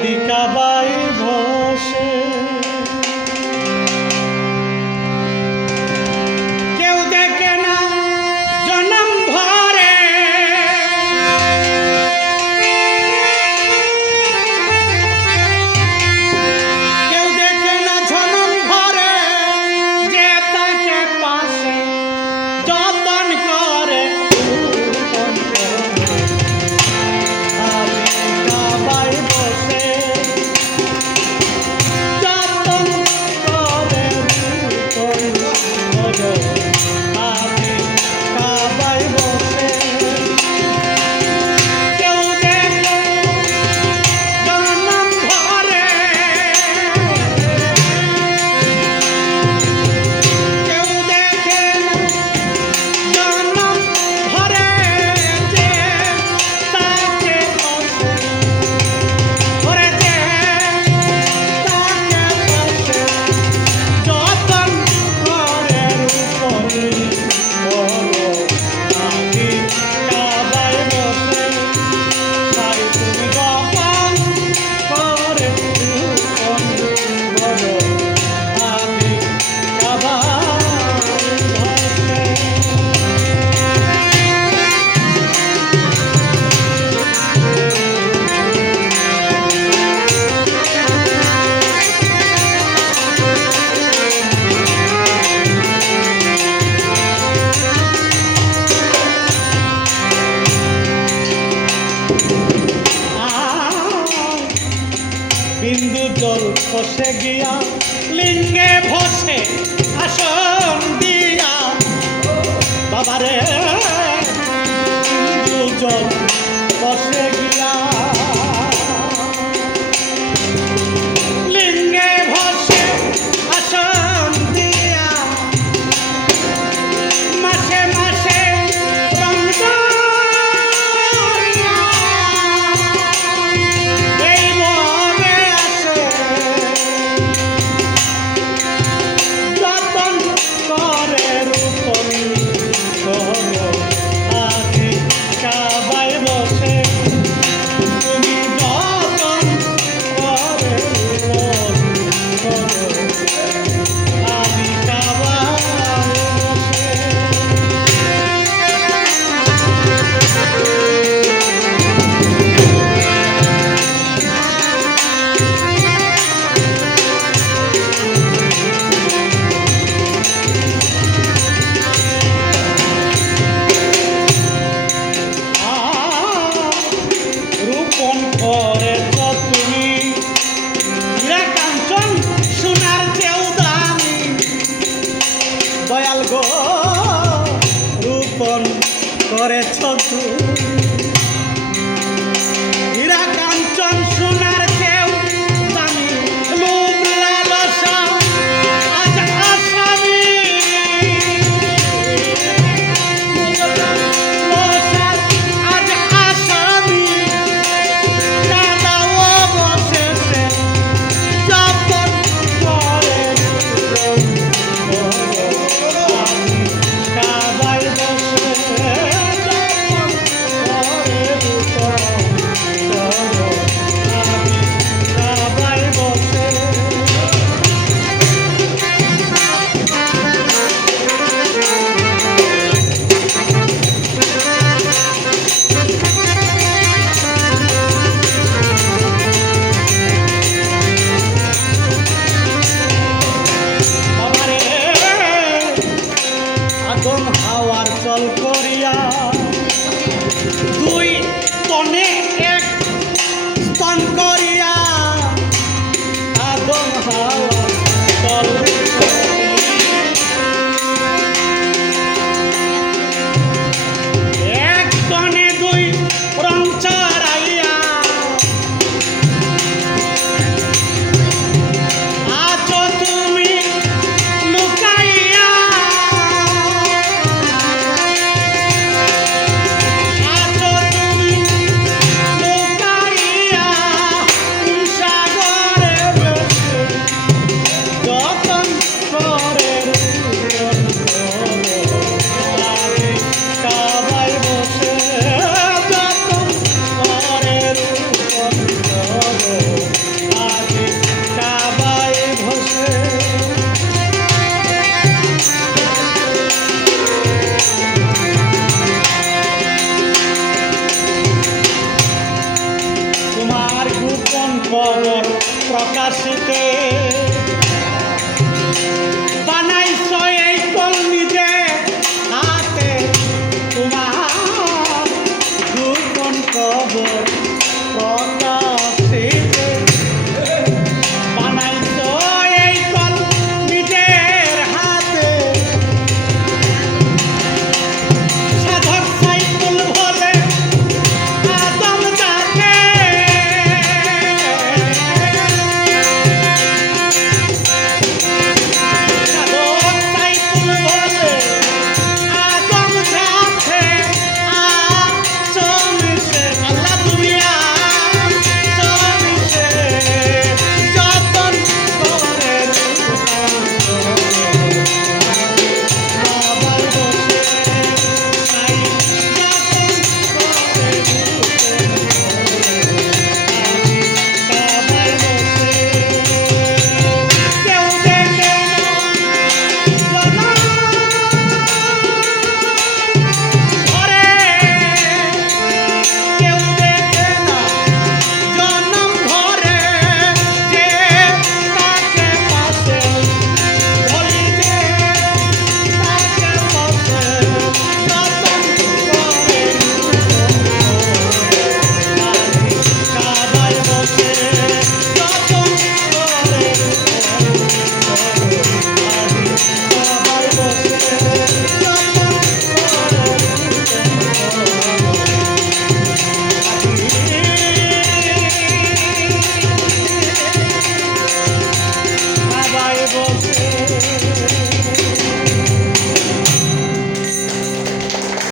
de cavalo. গিয়া দুই তনে